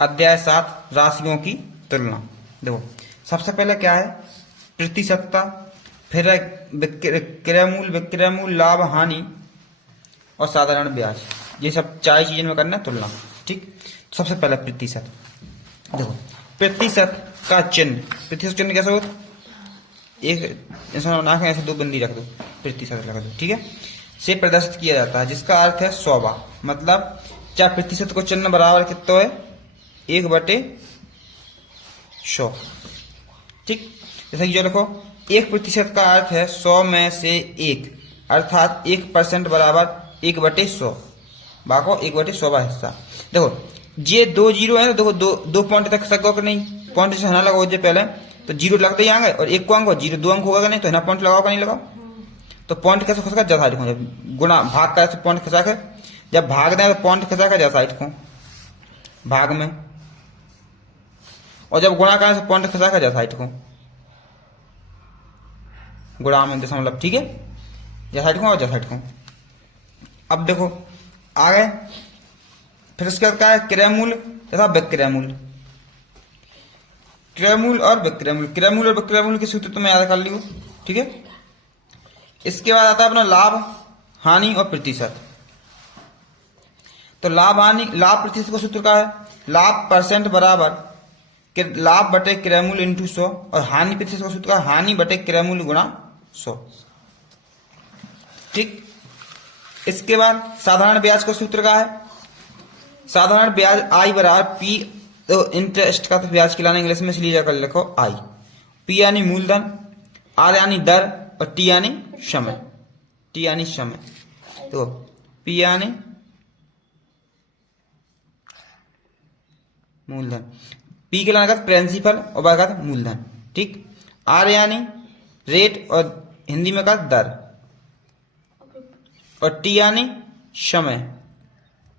अध्याय 7 राशियों की तुलना। देखो सबसे पहले क्या है, प्रतिशतता, फिर है क्रयमूल, विक्रयमूल, लाभ, हानि और साधारण ब्याज। ये सब 4 चीजें में करना है तुलना। ठीक, सबसे पहले प्रतिशत। देखो प्रतिशत का चिन्ह, प्रतिशत चिन्ह कैसा होता, एक ऐसा बना के ऐसे 2 बंदी रख दो, प्रतिशत लगा दो, ठीक है, से प्रदर्शित किया जाता है, जिसका अर्थ है 100। मतलब चाहे प्रतिशत को चिन्ह बराबर कितना है, 1/100। ठीक, जैसे कि जो लिखो 1% का अर्थ है 100 में से 1, अर्थात 1% बराबर 1/100, बाको 1/100 का हिस्सा। देखो ये 2 जीरो है, तो देखो दो पॉइंट तक सको कि नहीं, पॉइंट से ना लगाओ, जो पहले तो जीरो लगते ही आएंगे, और 1 को अंक हो, जीरो 2 अंक होगा नहीं, तो है ना पॉइंट लगाओ का नहीं लगाओ। तो पॉइंट कैसे खसका, जैसा साइड को, जब गुणा भाग का पॉइंट खसा कर, जब भाग दें तो पॉइंट खसा कर जैसा साइड को भाग में, और जब गुणा करें तो पॉइंट खसा कर जैसा साइड को गुणा में दशमलव, ठीक है, जैसा साइड को और जैसा साइड को। अब देखो आगे फिर इसके बाद क्या है, क्रयमूल तथा विक्रयमूल। क्रयमूल और विक्रयमूल, क्रयमूल और विक्रयमूल के सूत्र तुम्हें याद कर लियो, ठीक है। इसके बाद आता है अपना लाभ, हानि और प्रतिशत। तो लाभ हानि, लाभ प्रतिशत का सूत्र क्या है, लाभ परसेंट बराबर लाभ बटे क्रयमूल इंटू 100, और हानि प्रतिशत का सूत्र का हानि बटे क्रयमूल गुणा 100। ठीक, इसके बाद साधारण ब्याज का सूत्र का है, साधारण ब्याज आई बराबर पी, तो इंटरेस्ट का तो ब्याज खिलाने इंग्लिश में इसलिए जाकर लिखो आई। पी यानी मूलधन, आर यानी दर, और टी यानी समय, टी यानी समय। तो पी यानी मूलधन, पी के लाने का प्रिंसिपल और बाय का मूलधन। ठीक, आर यानी रेट और हिंदी में का दर, और टी यानी समय,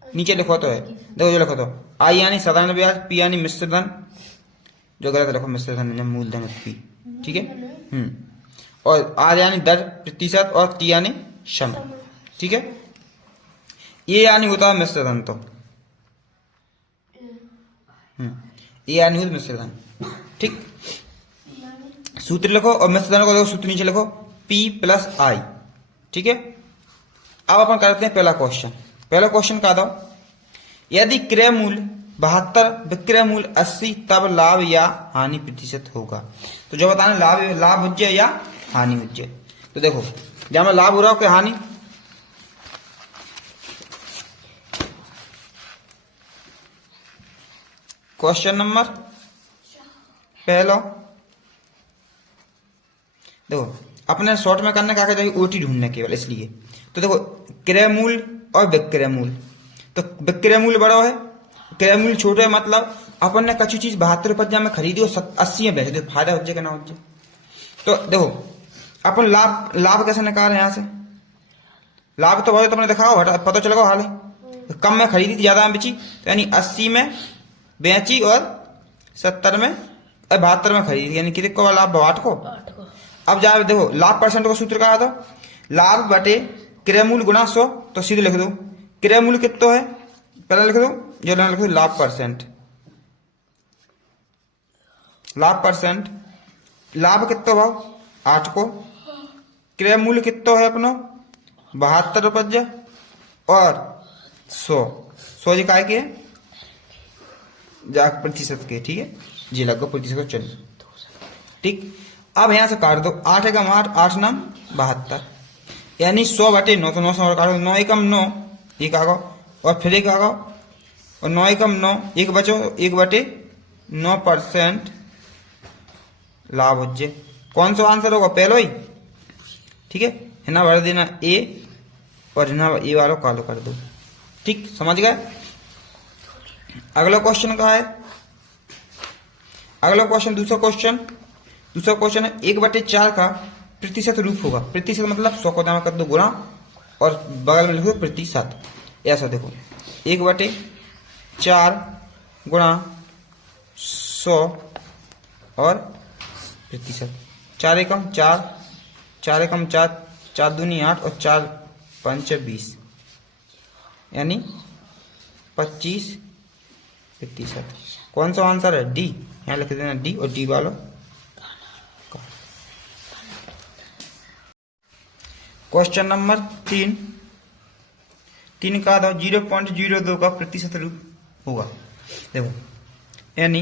नीचे लिखो तो है, देखो जो लिखो तो आई यानी साधारण ब्याज, पी यानी मिश्र धन, जो गलत लिखो मिश्र धन मूलधन पी, ठीक है। और आर यानी दर प्रतिशत, और टी यानी समय, ठीक है। ये यानी होता है मिश्र धन, तो ये यानी होता मिश्र धन। ठीक, सूत्र लिखो और मिश्र धन को देखो, सूत्र नीचे लिखो पी प्लस आई, ठीक है। अब अपन करते हैं पहला क्वेश्चन। पहला क्वेश्चन का दो, यदि क्रय मूल्य 72, विक्रय मूल्य 80, तब लाभ या हानि प्रतिशत होगा। तो जो बताना लाभ हो जाए या हानि हो जाए। तो देखो जहां में लाभ हो रहा हो कि हानि, क्वेश्चन नंबर पहला, देखो अपने शॉर्ट में करने का क्या, ओटी ढूंढने केवल इसलिए। तो देखो क्रय मूल्य और विक्रय मूल्य, तो विक्रय मूल्य बड़ा है, क्रय मूल्य छोटे है, मतलब अपन ने कच्ची चीज 72 रुपये में खरीदी और 80 में बेच दे, फायदा हो जाए कि ना हो जाए। तो देखो अपन लाभ कैसे निकाल रहे हैं, यहाँ से लाभ तो भाई तुमने देखा हो, पता चलेगा हाल है, कम में खरीदी थी ज्यादा में बेची, तो यानी 80 में बेची और 70 में 72 में खरीदी, यानी कितने को लाभ, 8 को। अब जा देखो लाभ परसेंट का सूत्र क्या था, लाभ बटे क्रय मूल्य गुणा 100, तो सीधे लिख दो क्रय मूल्य कितना है, पहले लिख दो, जो लिख दो लाभ परसेंट, लाभ परसेंट, लाभ कितना भाव 8 को, क्रय मूल्य कितना है अपना 72 रुपये, और 100 जी काय के जा प्रतिशत के, ठीक है, जी लगो प्रतिशत को चलिए। ठीक, अब यहां से काट दो, 8 एकम 8, 8 नाम 72, यानी 100 बटे 9, तो 9 से काटो, 9 एकम 9, एक आ गो, और फिर एक आ गो, और 9 एकम 9, एक बचो, 1 बटे 9% लाभ हो जाए। कौन सा आंसर होगा, पहलो ही, ठीक है, हिना भर देना ए, और हिना ए वालों कालो कर दो। ठीक, समझ गए। अगला क्वेश्चन का है, अगला क्वेश्चन दूसरा क्वेश्चन है 1/4 का प्रतिशत रूप होगा। प्रतिशत मतलब 100 को दाम कर दो गुणा, और बगल में लिखो प्रतिशत, ऐसा देखो 1/4 गुणा 100 और प्रतिशत, 4 एकम 4, 4 एकम 4, 4 दूनी 8, और 4 पंच 20, यानी 25 प्रतिशत। कौन सा आंसर है? डी। यहाँ लिख देना डी और डी वालों। क्वेश्चन नंबर 3 का था 0.02 का प्रतिशत रूप होगा। देखो यानी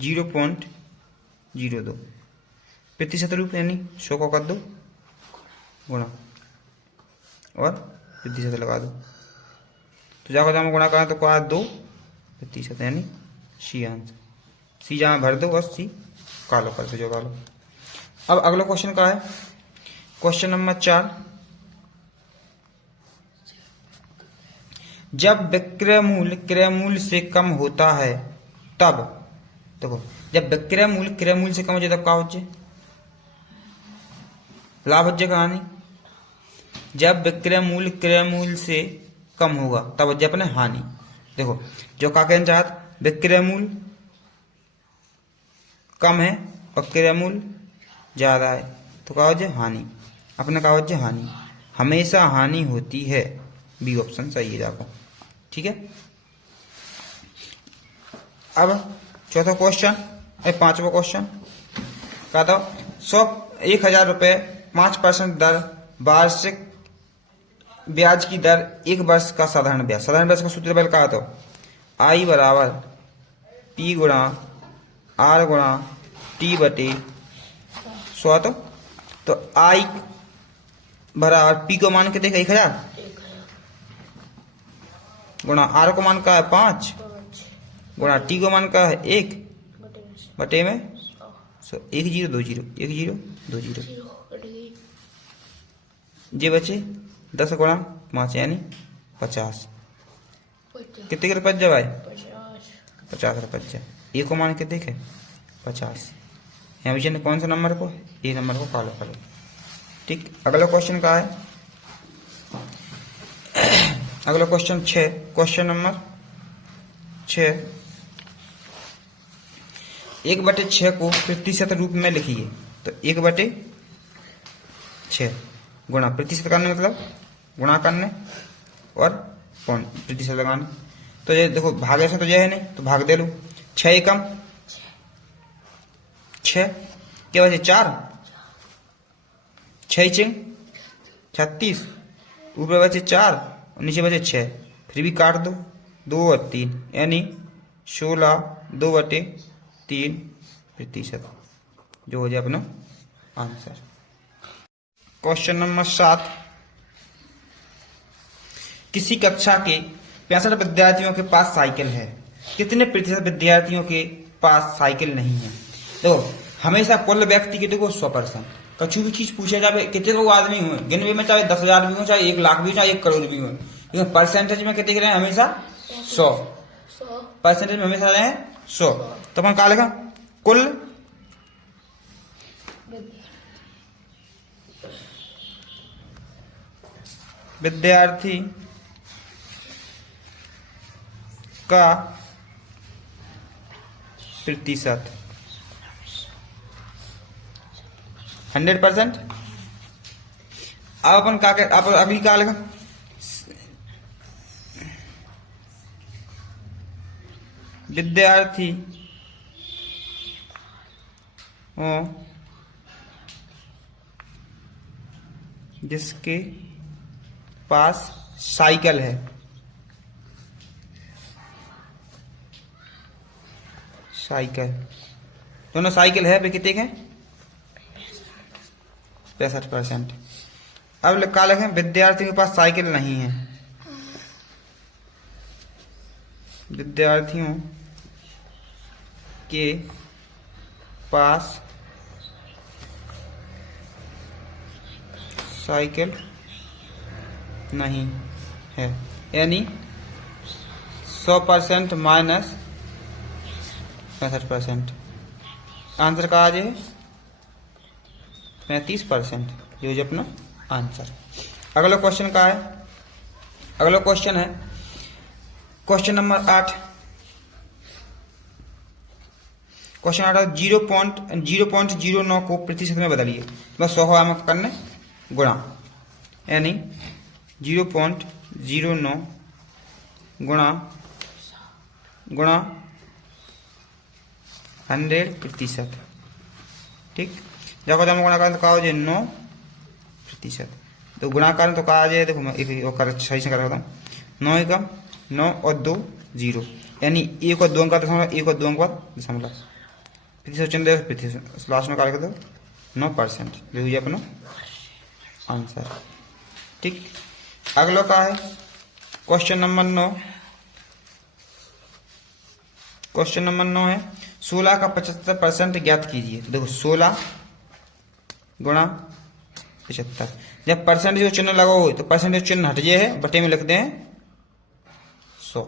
0.02 प्रतिशत रूप यानी 100 को कर दो गुणा और प्रतिशत लगा दो, तो जाकर जहाँ गुणा करा तो क्या 2 प्रतिशत यानी सी आंसर। सी जहाँ भर दो और सी कालो कर दो जो कालो। अब अगला क्वेश्चन का है क्वेश्चन नंबर 4। जब विक्रय मूल्य क्रय मूल्य से कम होता है तब, देखो जब विक्रय मूल्य क्रय मूल्य से कम हो जाए तब क्या हो जाए? लाभ हो जाएगा हानि। जब विक्रय मूल्य क्रय मूल्य से कम होगा तब हो जाए अपने हानि। देखो जो क्या कहना चाहत, विक्रय मूल्य कम है और क्रय मूल्य ज्यादा है तो क्या हो जाए? हानि। अपने क्या हो जाए? हानि। हमेशा हानि होती है। बी ऑप्शन सही है आपको। ठीक है। अब चौथा क्वेश्चन, 5वां क्वेश्चन का था 1,000 रुपये 5% दर वार्षिक ब्याज की दर 1 वर्ष का साधारण ब्याज। साधारण ब्याज का सूत्र बल का था आई बराबर पी गुणा आर गुणा टी बटे 100। तो आई बराबर पी को मान के देखा 1,000 गुणा आर को मान का है 5 गुणा टी को मान का है 1 बटे में 1 0 2 0 1 0 2 0 जे बचे 10 गुणा 5 यानी 50। कितने के रुपये भाई? 50 रुपये। ए को मान के देखे 50। यहाँ विजय ने कौन सा नंबर को? ए नंबर को फॉलो करो। ठीक। अगला क्वेश्चन का है अगला क्वेश्चन 6, क्वेश्चन नंबर 6। 1/6 को प्रतिशत रूप में लिखिए। तो 1/6 गुणा प्रतिशत करने मतलब गुणा करने और प्रतिशत लगाने। तो ये देखो भाग ऐसा तो यह है नहीं तो भाग दे लो। 6 एकम 6 क्या बचे 4, 6 चिंग 36, ऊपर बचे 4 और नीचे बचे 6, फिर भी काट दो 2 और 3 यानी 16 2/3 प्रतिशत जो हो जाए अपना आंसर। Question number 7। किसी कक्षा के 65 विद्यार्थियों के पास साइकिल है, कितने प्रतिशत विद्यार्थियों के पास साइकिल नहीं है? देखो हमेशा कुल व्यक्ति के देखो 100%। कछु भी चीज पूछा जाए कितने लोग आदमी हुए गिनवे में, चाहे 10,000 भी हो, चाहे 1 लाख भी, चाहे 1 करोड़ भी हो, लेकिन परसेंटेज में कितने रहे हमेशा 100 परसेंटेज में हमेशा रहे 100। तो अपन क्या लिखा? कुल विद्यार्थी का प्रतिशत 100%। अब अपन क्या आप अगली क्या लिखा? विद्यार्थी जिसके पास साइकिल है, साइकिल दोनों साइकिल है वे कितने के? 65%। अब क्या लिखें? विद्यार्थियों के पास साइकिल नहीं है। विद्यार्थियों के पास साइकिल नहीं है यानी 100% माइनस 65%। आंसर का आ जाए 35%, जो है अपना आंसर। अगला क्वेश्चन का है अगला क्वेश्चन है क्वेश्चन नंबर 8। क्वेश्चन 8 0.09 को प्रतिशत में बदलिए। बस 100 में करने गुणा यानी 0.09 गुणा गुणा 100%। ठीक, देखो जब गुणा करें तो कहा हो जाए 9%। तो गुणा करें तो कहा आ जाए, देखो मैं एक और सही से कर रहा हूँ, 9 एकम 9 और 2 0, यानी 1 और 2 अंक का दशमलव, 1 और 2 अंक का दशमलव, प्रतिशत चिन्ह देखो, प्रतिशत लास्ट में कार्य कर दो 9%, जो हुई अपना आंसर। ठीक, अगला का है क्वेश्चन नंबर 9। क्वेश्चन नंबर 9 है 16 का 75% ज्ञात कीजिए। तो देखो 16 गुणा 75, जब परसेंटेज जो चिन्ह लगा हो तो परसेंटेज चिन्ह हट जाए है, बटे में लिखते हैं 100।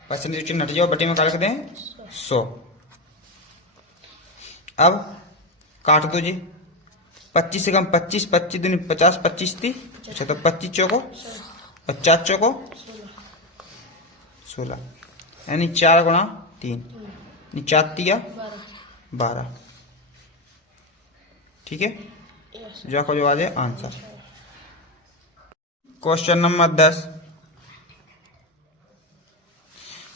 परसेंटेज चिन्ह हट जाओ, बटे में क्या लिखते हैं 100। अब काट दो जी, 25 से कम 25, 25 दूनी 50, 25 थी, अच्छा तो 25 चौको 50 चौको 16, यानी 4 गुणा 3, 4 तिया 12। ठीक है, जो आपको जो आ जाए answer. Question number 10।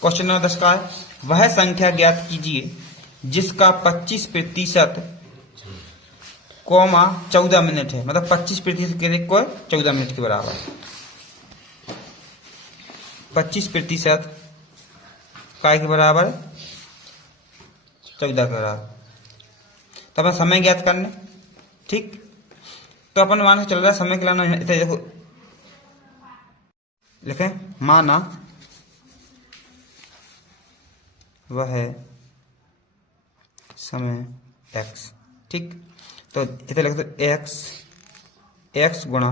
Question number 10 का है वह संख्या ज्ञात कीजिए जिसका 25% कॉमा 14 मिनट है, मतलब 25% के को 14 मिनट के बराबर। 25% काय के बराबर 14 के बराबर। तो अपन समय ज्ञात करने, ठीक, तो अपन मान के चल रहा है समय के लाना, देखो लिखें माना वह है समय x। ठीक, तो इधर लिख दो x गुणा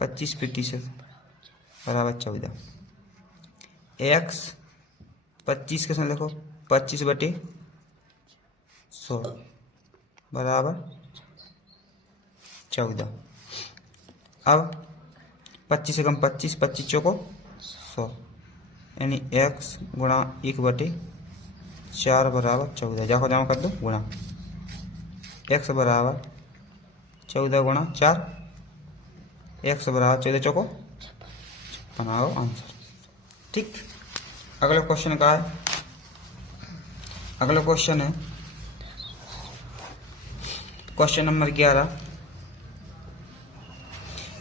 25% बराबर 14। x 25 के साथ लिखो 25/100 बराबर 14। अब 25 से कम 25, 25 चौको 100, यानी x गुणा 1/4 बराबर 14। जाको जमा कर दो गुणा, x बराबर 14 गुणा 4, x बराबर 14 चौको बनाओ आंसर। ठीक, अगला क्वेश्चन का है, अगला क्वेश्चन है क्वेश्चन नंबर 11।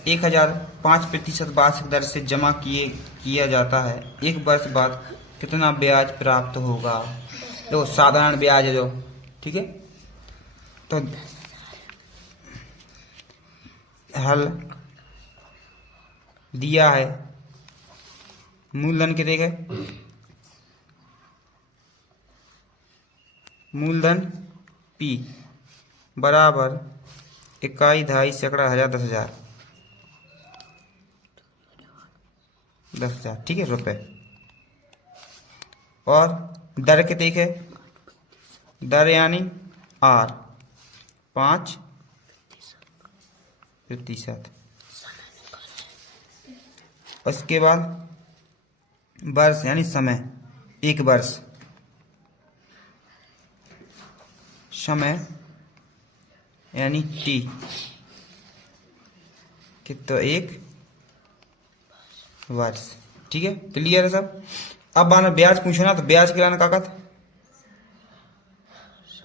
1005% वार्षिक दर से जमा किया जाता है, 1 वर्ष बाद कितना ब्याज प्राप्त होगा। देखो साधारण ब्याज है जो, ठीक है, तो हल दिया है, मूलधन के देखे, मूलधन P बराबर इकाई, दहाई, सैकड़ा, हजार, 10,000, 10,000, ठीक है, रुपए। और दर के देखे, दर यानी R 5%। उसके बाद वर्ष यानी समय, 1 वर्ष, समय यानी T कितना 1 वर्ष। ठीक है, क्लियर है सब। अब आना ब्याज पूछना, तो ब्याज के लाना कागज,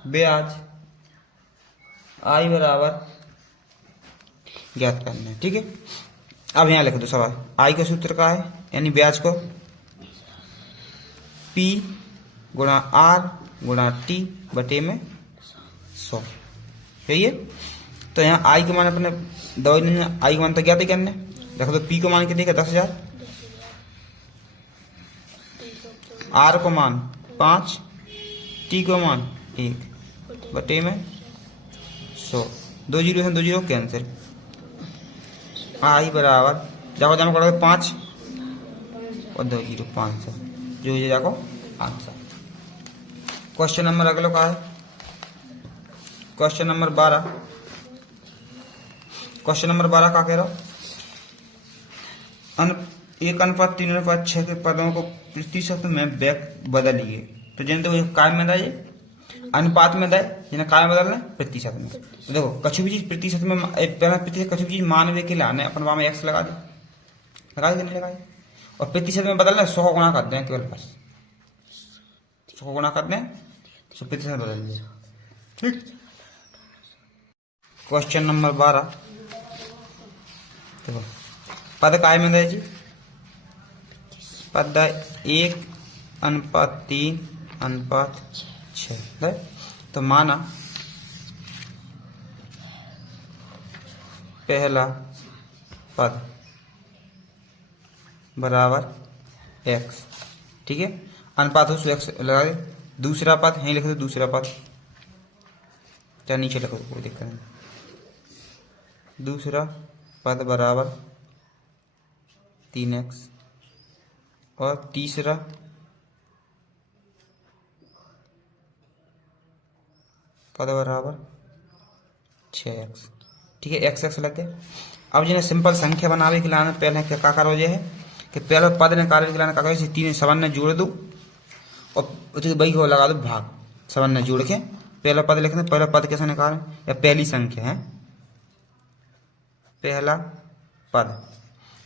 ब्याज I बराबर ज्ञात करना है। ठीक है, अब यहां लिख दो सवाल, I का सूत्र का है, यानी ब्याज को P गुणा R गुणा T बटे में 100, सही है। तो यहाँ I के मान अपने दवाई नहीं, I के मान तो ज्ञात ही करने, रख दो। P को मान के देगा 10,000, R को मान 5, T को मान 1 बटे में 100, 2 जीरो से 2 जीरो कैंसिल, I बराबर जाको जमा करोगे 5 और 2 जीरो 500, जो हो जाएगा आंसर। क्वेश्चन नंबर अगला का है क्वेश्चन नंबर 12। क्वेश्चन नंबर 12 का कह रहा हूं 1:3:6 के पदों को प्रतिशत में बदलिए। तो जिन्हें तो काय में दाए अनुपात में दाए, जिन्हें काय में बदलना प्रतिशत में। तो देखो कछु भी चीज प्रतिशत में, प्रतिशत कछु भी चीज मानवे के लाने अपन वहां में x लगा दे, नहीं लगाए। और प्रतिशत में बदलना 100 को गुणा कर दें केवल, बस 100 को गुणा कर दें तो प्रतिशत बदल दें। ठीक। क्वेश्चन नंबर 12 देखो, पद काय में है जी, पद 1:3:6 तो माना पहला पद बराबर x, ठीक है, अनुपात हो x लगा दे। दूसरा पद यहीं लिख दो, दूसरा पद क्या नीचे लिखो, कोई दिक्कत नहीं। दूसरा पद बराबर 3x और तीसरा पद बराबर 6x, ठीक है, x लग गया। अब जिन्हें सिंपल संख्या बनावे के लाने पहले क्या करो जे है कि पहले पद निकालने के लाने क्या करो, इसे तीन सबन ने जोड़ दो और उसे वही को लगा दो भाग, सबन ने जोड़ के पहला पद लिखना। पहला पद कैसे निकालें, या पहली संख्या है, पहला पद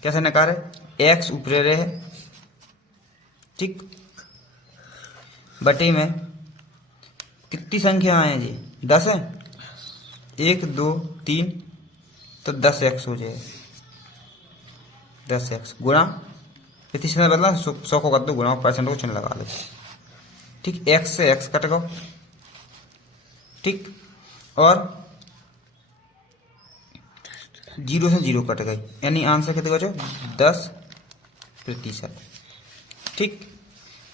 कैसे निकाले, x ऊपर रहे, ठीक, बटे में कितनी संख्या आए जी, 10 है, 1 2 3 तो 10x हो जाए, 10x गुणा प्रतिशत में बदला 100 को कर दो गुणा, परसेंट को चिन्ह लगा लो, ठीक, x से x कट गो, ठीक, और 0 से 0 कट गई, यानी आंसर कितने बचो, 10%, ठीक,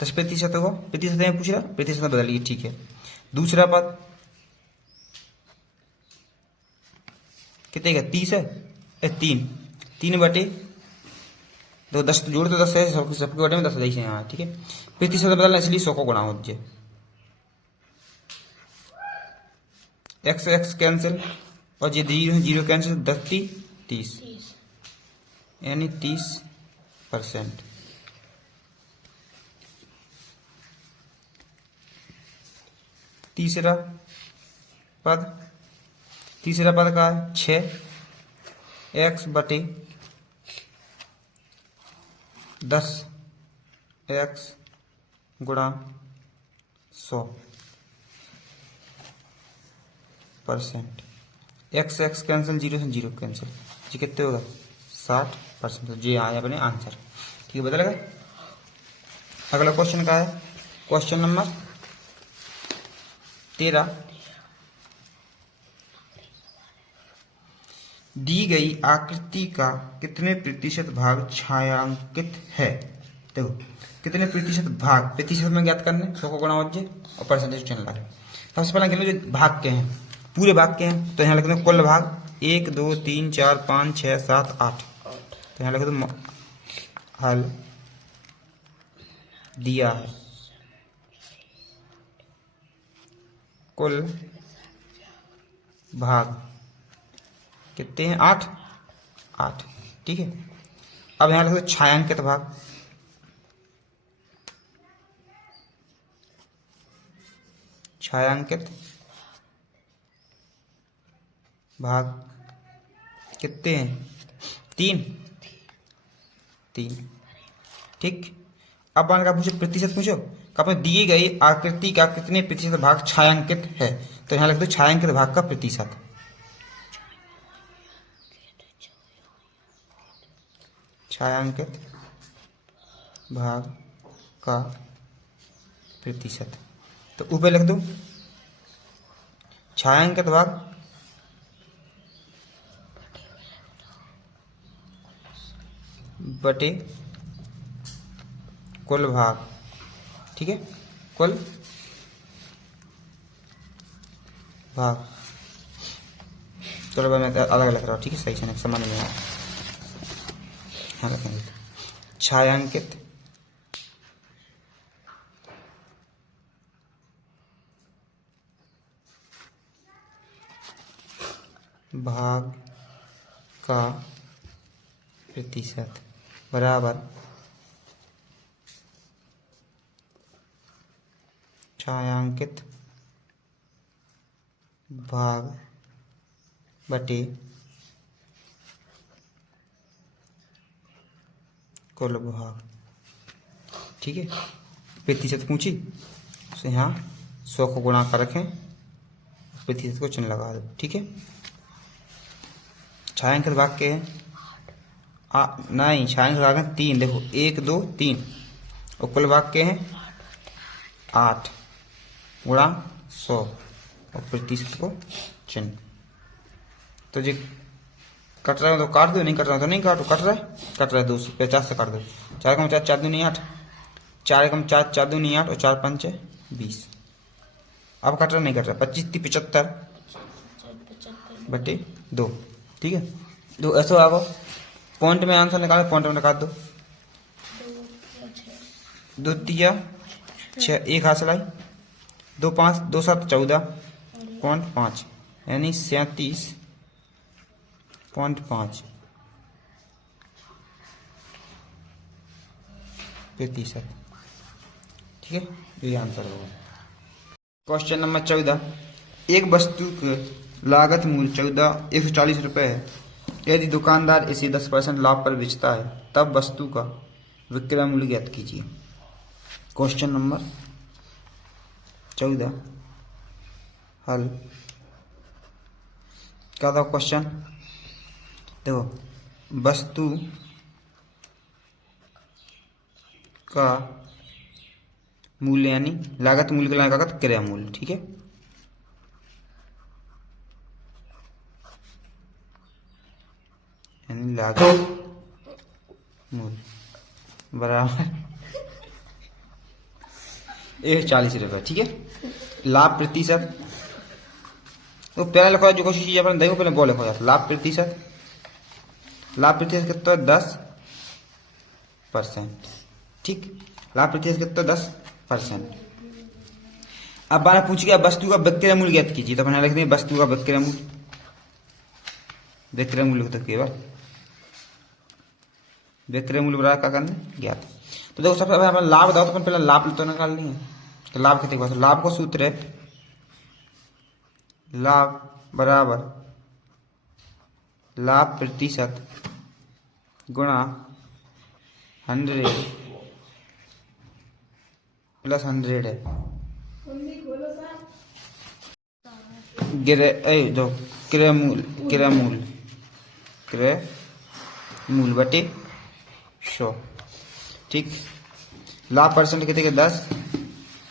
10% होगा। प्रतिशत में पूछ रहा, प्रतिशत में बदलिए, ठीक है। दूसरा पद कितने का, 30 है, 3 बटे तो 10 जोड़ तो 10 है, सबके बटे में 10 है यहाँ, ठीक है। प्रतिशत बदलना इसलिए 100 को गुणा हो जाए, x कैंसिल और ये 0 कैंसिल, 10 30 यानी 30%। तीसरा पद का है 6x बटे 10x गुणा 100%। x कैंसिल, 0 से 0 कैंसिल, जी कितने होगा 60%, जी आया अपने आंसर, ठीक है, बदल गए। अगला क्वेश्चन का है क्वेश्चन नंबर 13, दी गई आकृति का कितने प्रतिशत भाग छायांकित है, देखो कितने प्रतिशत भाग, प्रतिशत में ज्ञात करने 100 को गुणा हो जाए और परसेंटेज चिन्ह लगे। सबसे पहले गिनो जो भाग के हैं, पूरे भाग के हैं, तो यहाँ लिख दो कुल भाग 1 2 3 4 5 6 7 8, तो यहाँ लिख दो हल दिया है, कुल भाग कितने हैं, 8, ठीक है। अब यहाँ लिख दो छायांकित भाग, छायांकित भाग कितने हैं, 3, ठीक। अब मान का पूछो प्रतिशत, पूछो कब दिए गई आकृति का कितने प्रतिशत भाग छायांकित है, तो यहाँ लिख दो छायांकित भाग का प्रतिशत, छायांकित भाग का प्रतिशत, तो ऊपर लिख दो छायांकित भाग बटे कुल भाग, ठीक है, कुल भाग, चलो मैं अलग लिख रहा हूँ, ठीक है, सही से समझ में आया, हाँ रखेंगे छायांकित भाग का प्रतिशत बराबर छायांकित भाग बटे कुल भाग, ठीक है। प्रतिशत पूछी तो यहाँ 100 को गुणा कर रखें, प्रतिशत को चिन्ह लगा दो, ठीक है। छायांकित वाक्य है नहीं, छायांकित वाक्य 3, देखो 1 2 3 और कुल वाक्य है 8 गुणा 100 और प्रतिशत को चिन्ह। तो जी कट रहा है तो काट दो, नहीं कट रहा है तो नहीं काटो, कट रहा है 250 से काट दो। 4 कम 4 4 दूनी 8, 4 कम 4 4 दूनी 8 और 4 5 20। अब कट रहा नहीं कट रहा, 25 75 बटे 2, ठीक है। दो ऐसे आगो पॉइंट में आंसर निकालो, पॉइंट में निकाल दो। 2 3 6 1 हाथ लाई, 2 5 2 7 14.5 यानी 37.5 प्रतिशत, ठीक है। ये आंसर होगा। क्वेश्चन नंबर 14, एक वस्तु की लागत मूल्य 140 रुपये है। यदि दुकानदार इसे 10% लाभ पर बेचता है तब वस्तु का विक्रय मूल्य ज्ञात कीजिए। क्वेश्चन नंबर 14 हल। क्या था क्वेश्चन? देखो वस्तु का मूल्य यानी लागत मूल्य का लागत क्रय मूल्य, ठीक है। यानी लागत मूल्य बराबर 140 रुपये, ठीक है। लाभ प्रतिशत तो पहले लिखो, जो कोशिश चीज अपन देखो पहले वो लिखो यार। लाभ प्रतिशत कितना है? 10%, ठीक। लाभ प्रतिशत कितना? 10%। अब बार पूछ गया वस्तु का विक्रय मूल्य ज्ञात कीजिए, तो अपन लिख दें वस्तु का विक्रय मूल्य। विक्रय मूल्य तो केवल विक्रय मूल्य बराबर क्या करना ज्ञात। तो देखो सबसे पहले लाभ बताओ, तो अपन पहले लाभ तो निकाल लेंगे। तो लाभ कितने के पास? लाभ को सूत्र है लाभ बराबर लाभ प्रतिशत गुणा 100 प्लस 100 है। जो क्रय मूल बटे 100, ठीक। लाभ परसेंट कितने के? 10।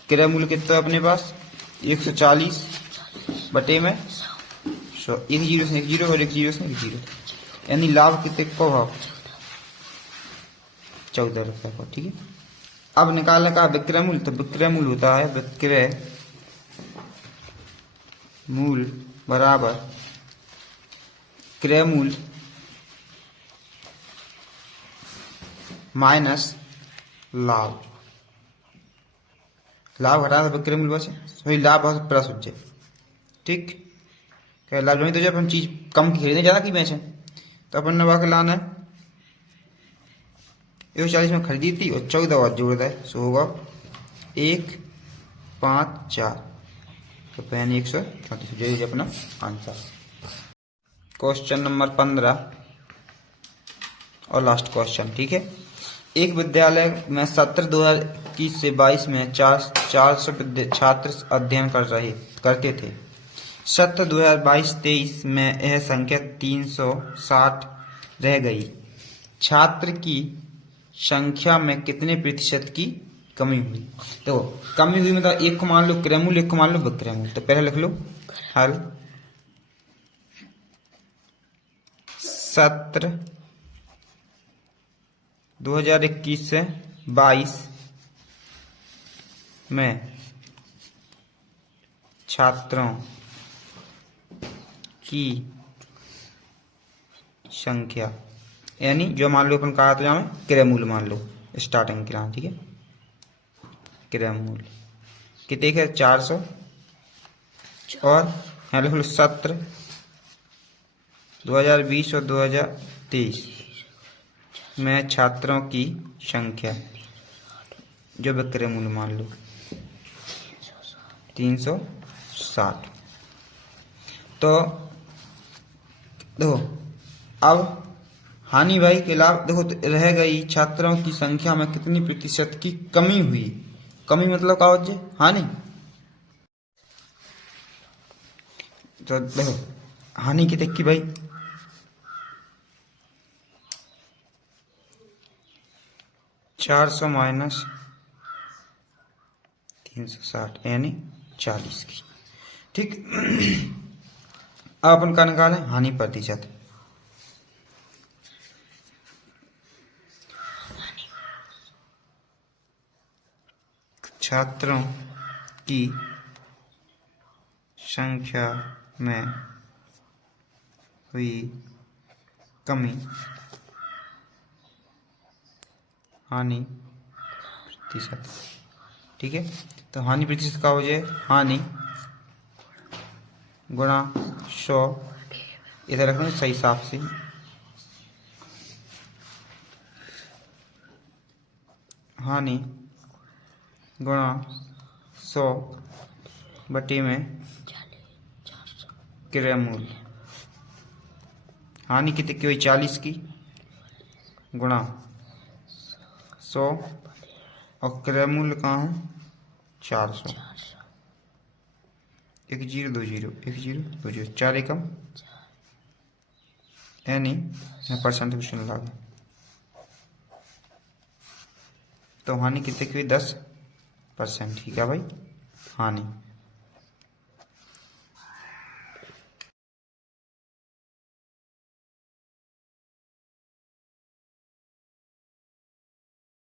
क्रय मूल्य कितना है अपने पास? 140 बटे में 100। एक जीरो से एक जीरो और एक जीरो से एक जीरो, यानी लाभ कितने को भाव? 14 रुपये को, ठीक है। अब निकालने का विक्रय मूल्य, तो विक्रय मूल्य होता है विक्रय मूल्य बराबर क्रय मूल्य माइनस लाभ। लाभ घटाना तो विक्रय मूल्य बचे, वही लाभ प्लस हो जाए, ठीक। क्या लाभ जमी तो जब हम चीज कम की खरीदने ज्यादा की बेचें, तो अपन ने वाके लाना है 140 में खरीदी थी और 14 और जोड़ है, सो होगा 1 5 4 तो पैन 138 अपना आंसर। क्वेश्चन नंबर 15 और लास्ट क्वेश्चन, ठीक है। एक विद्यालय में सत्र 2021 से 22 में 400 छात्र अध्ययन करते थे। सत्र 2022-23 में यह संख्या 360 रह गई। छात्र की संख्या में कितने प्रतिशत की कमी हुई? तो कमी हुई मतलब एक को मान लो क्रय मूल्य, एक को मान लो विक्रय मूल्य। तो पहले लिख लो हल। सत्र 2021 से 22 में छात्रों की संख्या, यानी जो मान लो अपन कहा तो यहाँ क्रय मूल्य मान लो स्टार्टिंग किराना, ठीक है। क्रय मूल्य कितने के? 400 और यहाँ लिख लो सत्र 2020 और 2023 में छात्रों की संख्या, जो विक्रय मूल्य मान लो 360। तो देखो अब हानि भाई के लाभ देखो तो रह गई छात्रों की संख्या में कितनी प्रतिशत की कमी हुई। कमी मतलब का होती है हानि। तो देखो हानि की देखी भाई 400 माइनस 360 यानी 40 की। ठीक। अब अपन का निकालें हानि प्रतिशत। छात्रों की संख्या में हुई कमी हानि प्रतिशत। ठीक है, तो हानि प्रतिशत का हो जाए हानि गुणा 100, इधर रखना सही हिसाब से। हानि गुणा 100 बटे में क्रय मूल्य। हानि कितने की हुई 40 की गुणा 100 और क्रय मूल्य कहाँ है 400। 1 0 2 0 1 0 2 0 4 एकम यानी परसेंट क्वेश्चन लागू। तो हानि कितने की हुई 10%। ठीक है भाई हानि।